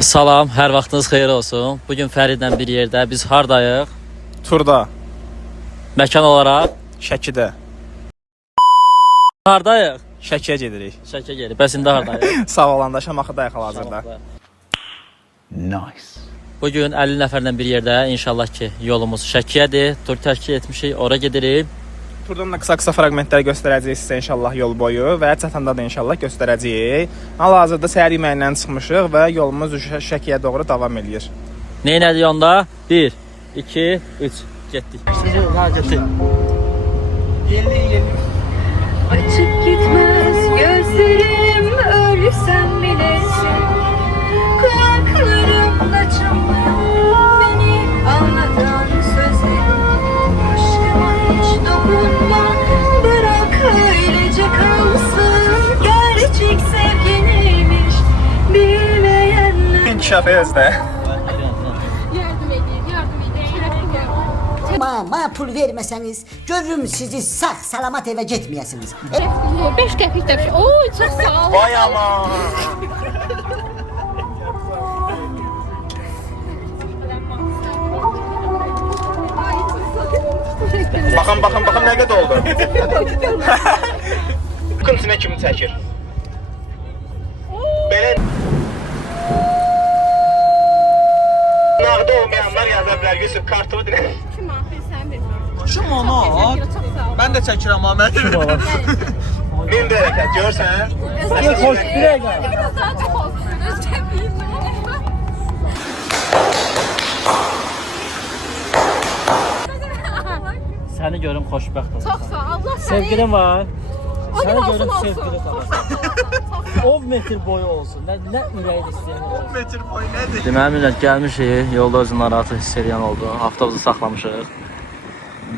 Salam, hər vaxtınız xeyir olsun. Bugün Fəridlə bir yerdə biz hardayıq? Turda, Məkan olaraq Şəkidə. hardayıq? Şəkiyə gedirik. Şəkə gəlir. Bəs indi hardayıq? Sağ olanda Şamaxıdayıq hal-hazırda. Nice. Bugün 50 nəfərlə bir yerdə inşallah ki yolumuz Şəkiyədir. Tur təşkil etmişik, ora gedirik. Turdan da qısa-qısa fraqmentlər göstərəcəyik sizə inşallah yol boyu və çatanda da inşallah göstərəcəyik. Hal-hazırda səhər yeməyindən çıxmışıq və yolumuz Şəkiyə doğru davam edir. Neynədik onda? 1, 2, 3. Getdik. Ha, getdik. Açıp gitmez gözlerim, ölsem bilesin. Kulaklarımda çınlıyor beni anlatan sözlerim. Aşkıma hiç dokunma, bırak öylece kalsın. Gerçek sevginiymiş bilmeyenler. İnkişaf ezdə. Bana pul verməsəniz, görürüm sizi sağ salamat evə getməyəsiniz. 5 qəpik də bir şey. Oy, çox sağ ol. Vay aman. Baxın, nə qədər oldu? Bakın sinə kimi çəkir. Belə nağda olmayanlar yaza bilər, Yusuf kartımı dirək. Kim axı sən bilmirəm. Kim ona? Mən də çəkirəm amma mən. Min də hərəkət, görsən? Xoş bir dəqiqə. Biraz daha çox olsun. Öz qəpiyin. Səni görüm xoşbəxt olsun. Çox sağ ol. Allah səni. Sevgilin var. O Səni gün görüm olsun. sevgili var. 10 metr boyu olsun. Nə ürəyin istəyir. Metr boyu nədir? Deməli millət gəlmişik, yolda özünü narahat hiss edən oldu. Avtobusu saxlamışıq.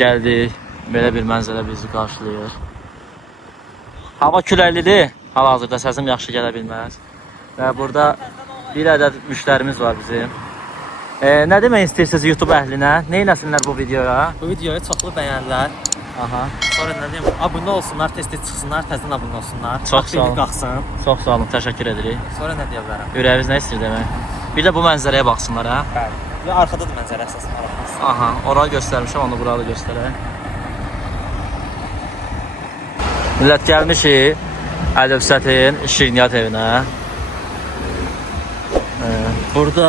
Gəldik, belə bir mənzərə bizi qarşılayır. Hava küləklidir, hal-hazırda səsim yaxşı gələ bilməz. Və burada bir ədəd müştərimiz var bizim. Nə demək istəyirsiniz YouTube əhlinə? Nə eləsinlər bu videoya? Bu videoya çoxlu bəyənlər. Aha. Sonra nə deyim, abunə olsunlar, tez-tez çıxsınlar, təzədən abunə olsunlar. Çox sağ olun. Qalxsın. Çox sağ olun, təşəkkür edirik. Sonra nə deyə bilərəm? Ürəyiniz nə istəyir demək? Bir də bu mənzərəyə baxsınlar, hə? Bəli. Və arxada da mənzərə əsasında baxmaz. Aha, ora göstərmişəm, onu bura da göstərək. Millət gəlmişik Əlövsətin şirniyyat evinə. Burada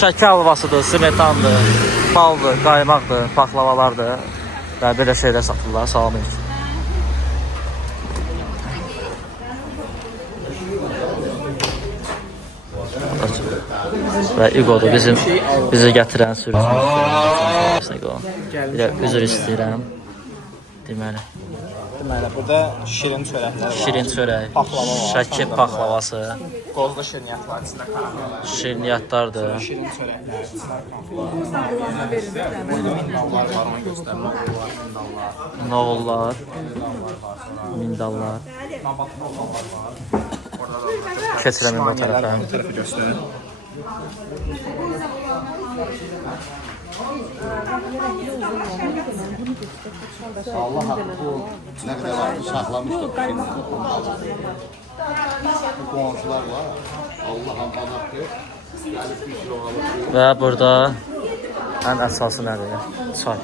şəkər halvasıdır, smetandır, baldır, qaymaqdır, paxlavalardır və belə şeylər satırlar. Salam olsun. Və İqodur bizi gətirən sürücü. Bir də üzr istəyirəm. Deməli, burada şirin çörəklər var. şirin çörək, Paxlava var. şəkər paxlavası, Qozlu şirniyyat var, içində karamel. şirniyyatlardır. Şirin çörəklər, içində mindallar var, onu göstərirəm. Noğullar, mindallar. Keçirəm bu tərəfə. Bu tərəfə göstərir. Allah haqqı nə qədər vaxt saxlamışdıq şimdi. Bu qonşular var. Allah haqqı. Gəlib bir kilo alıb. Və burada ən əsası nədir? Çay.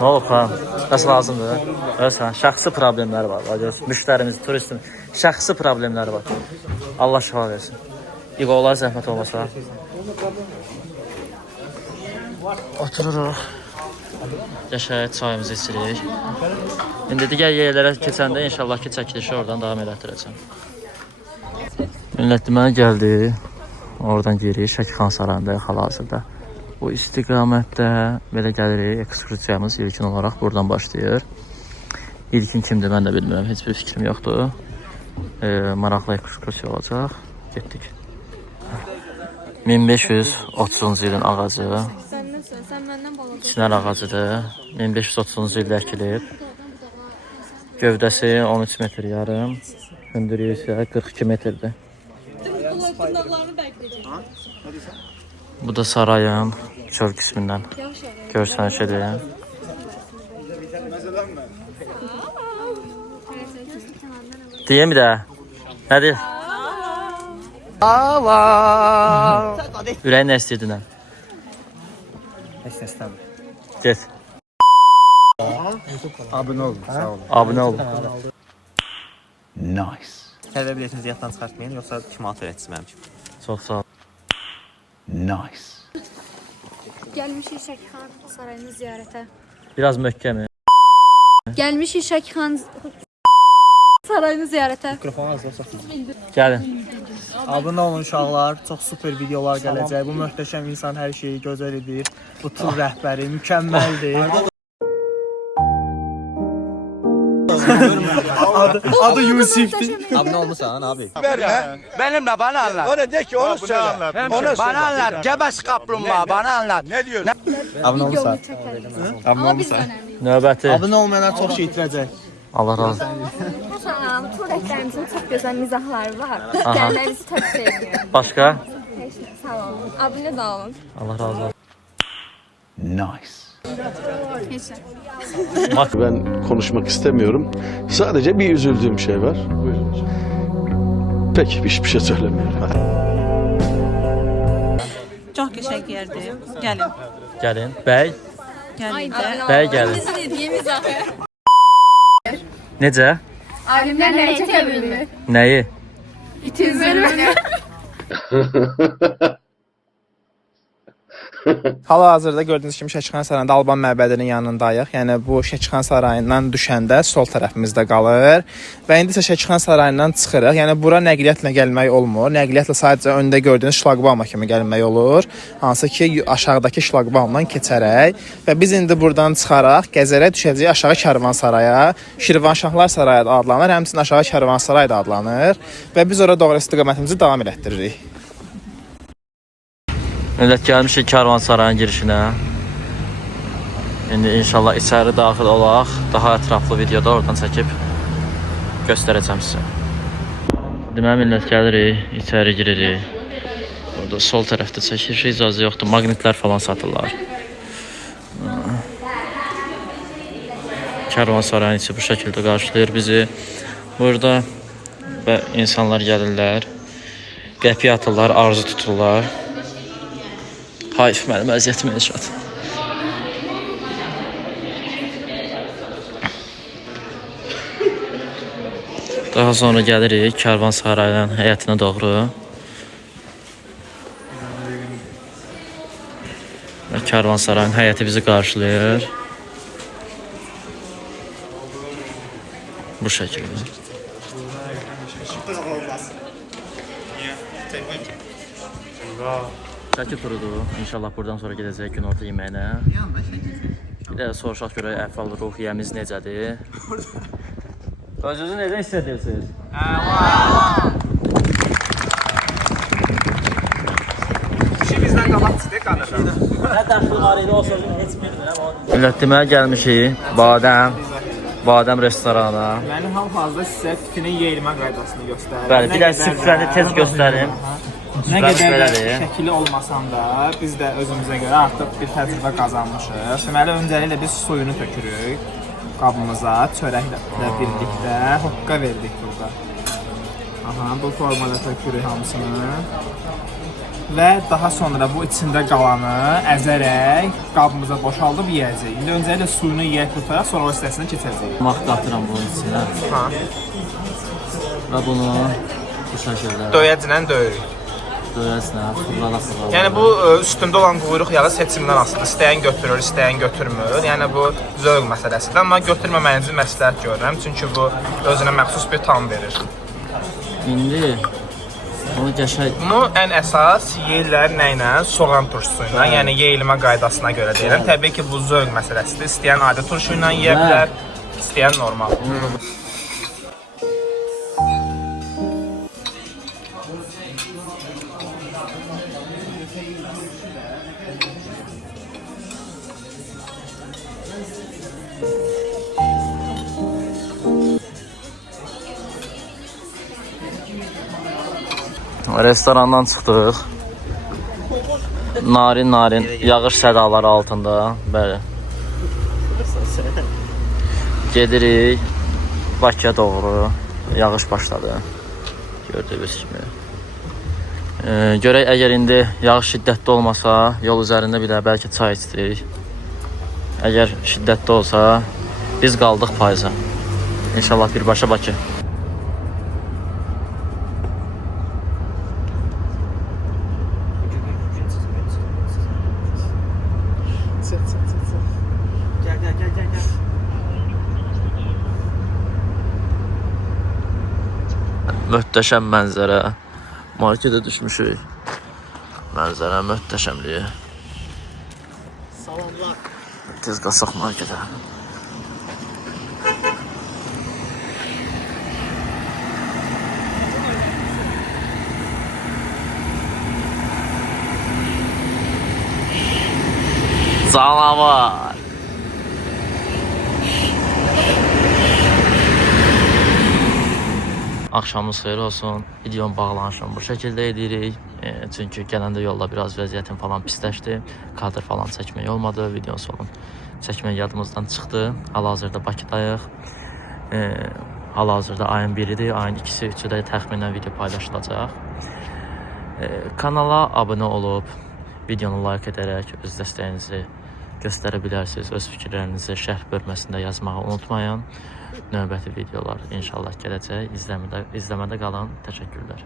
Nə olub ha? Bəs lazımdır. Görürsən, şəxsi problemləri var. Görürsən, müştərimiz, turistin şəxsi problemləri var. Allah şifa versin. İqolar zəhmət olmasa. Otururuq. Qəşəng çayımızı içirik. İndi digər yerlərə keçəndə inşallah ki çəkilişi oradan davam elətdirəcəm. Millət deməli gəldi. Oradan giririk. Şəkixan sarayındayıq hal-hazırda. Bu istiqamətdə belə gəlirik. Ekskursiyamız ilkin olaraq buradan başlayır. İlkin kimdir mən də bilmirəm. Heç bir fikrim yoxdur. Maraqlı ekskursiya olacaq. Getdik. 1530-cu ilin ağacı. Sən məndən balaca. Çinər ağacıdır. 1530-cu ildə əkilib. Gövdəsi 13 metr yarım. Hündürlüyü isə 42 metrdir. Dırnaqlarını bəkləyəcək. Bu da sarayın çöl qismindən görsəniş edir. Deyəm bir də. Nədir? Ürəyin nə istəyirdin? Heç nə istəmir. Get. Abunə olun, sağ olun. Abunə ol. Nice. Tələbə biletinizi yaddan çıxartmayın, yoxsa kim at öyrətsin mənim kimi. Çox sağ ol. Nice. Gəlmişik Şəkixan sarayını ziyarətə. Biraz möhkəmi. Gəlmişik Şəkixan sarayını ziyarətə. Mikrofonu az olsa. Gəlin. Abunə olun uşaqlar, çox super videolar gələcək. Bu möhtəşəm insan hər şeyi gözəl edir. Bu tur rəhbəri mükəmməldir. Adı Yusif'dir. Abunə olmusan abi? Benimle bana anlat. O ne de ki onu söyle. Onu Bana anlat. Gebes kaplumbağa bana anlat. Ne diyorsun? Abunə olmusan? Amma biz önəmliyiz. Növbəti. Abunə olmayanlar çox şey itirəcək. Allah razı olsun. Tur rəhbərimizin çox gözəl mizahları var. Gəlməyinizi tövsiyə edirəm. Başqa? Heç nə, sağ olun. Abunə də olun. Allah razı olsun. Nice. Heç nə. Ben konuşmak istemiyorum. Sadece bir üzüldüğüm şey var. Peki hiçbir şey söylemiyorum. Çox qəşəng yerdir. Gəlin. Gəlin. Bəy. Gəlin də. Bəy gəlin. Bizim dediyimiz mizahı. Necə? Alimlər nəyi çəkə bilmir? Nəyi? İtin zülmünü. Hal-hazırda gördüyünüz kimi Şəkixan sarayında Alban məbədinin yanındayıq. Yəni bu Şəkixan sarayından düşəndə sol tərəfimizdə qalır. Və indi isə Şəkixan sarayından çıxırıq. Yəni bura nəqliyyatla gəlmək olmur. Nəqliyyatla sadəcə öndə gördüyünüz şlaqbauma kimi gəlmək olur. Hansı ki aşağıdakı şlaqbaumdan keçərək və biz indi buradan çıxaraq gəzərək düşəcəyik aşağı Karvansaraya. Şirvanşahlar sarayı da adlanır, həmçinin aşağı Karvansaray da adlanır və biz ora doğru istiqamətimizi davam elətdiririk. Millət gəlmişik Karvansarayın girişinə. İndi inşallah içəri daxil olaq. Daha ətraflı videoda oradan çəkib göstərəcəm sizə. Deməli millət gəlirik, içəri giririk. Burada sol tərəfdə çəkirik, icazə yoxdur. Maqnitlər falan satırlar. Karvansarayın içi bu şəkildə qarşılayır bizi. Burada insanlar gəlirlər. Qəpiyə atırlar, arzu tuturlar. Hayf, mənim əziyyətim Elşad. Daha sonra gəlirik Karvansarayın həyətinə doğru. Və Karvansarayın həyəti bizi qarşılayır. Bu şəkildə. Şəki turudur. İnşallah buradan sonra gedəcək günorta yeməyinə. Bir də soruşaq görək əhval-ruhiyyəmiz necədir. Özünüzü necə hiss edirsiniz? İşimizdən qabaqçıdır, qanırıq. Nə dəxli var idi o sözün heç bilmirəm. Millət deməyə gəlmişik Badəm restoranına. Mənim hal-hazırda sizə tipinin yeyilmə qaydasını göstərir. Bəli, bir də sifrəni tez göstərim. Nə qədər də şəkili olmasan da biz də özümüzə görə artıq bir təcrübə qazanmışıq. Deməli, öncəliklə biz suyunu tökürük qabımıza, çörəklə birlikdə hoqqa verdik burada. Aha, bu formada tökürük hamısını. Və daha sonra bu içində qalanı əzərək qabımıza boşaldıb yeyəcəyik. İndi öncəliklə suyunu yeyək tutaraq, sonra o hissəsini keçəcəyik. Maq qatıram bunun içinə. Ha. Və bunu bu şəkildə Döyəclə döyürük. döyəsinə, fırlala. Yəni bu üstündə olan quyruq yağı seçimdən asılıdır. İstəyən götürür, istəyən götürmür. Yəni bu zövq məsələsidir. Amma götürməməyinizi məsləhət görürəm. Çünki bu özünə məxsus bir tam verir. İndi bunu qəşəng Bunu ən əsas yeyirlər nə ilə? Soğan turşusu ilə. Yəni yeyilmə qaydasına görə deyirəm. Təbii ki, bu zövq məsələsidir. İstəyən adi turşu ilə yeyə bilər, istəyən normal. Restorandan çıxdıq. Narin yağış sədaları altında. Bəli. Gedirik Bakıya doğru. Yağış başladı. Gördüyünüz kimi. Görək əgər indi yağış şiddətli olmasa, yol üzərində bir də bəlkə çay içdik. Əgər şiddətli olsa, biz qaldıq payıza. İnşallah birbaşa Bakı. Möhtəşəm mənzərə. Markete düşmüşük. Mənzərə möhtəşəmliyi. Salamlar. Tez qaçaq marketə. Canavar. Axşamınız xeyir olsun. Videonun bağlanışını bu şəkildə edirik. Çünki gələndə yolda biraz vəziyyətim falan pisləşdi. Kadr falan çəkmək olmadı. Videonun sonunu çəkmək yadımızdan çıxdı. Hal-hazırda Bakıdayıq. Hal-hazırda ayın 1-idir. Ayın 2-si, 3-ü də təxminən video paylaşılacaq. Kanala abunə olub, videonu like edərək öz dəstəyinizi göstərə bilərsiniz. Öz fikirlərinizi şərh bölməsində yazmağı unutmayın. Növbəti videolar inşallah gələcək. İzləmədə qalın. Təşəkkürlər.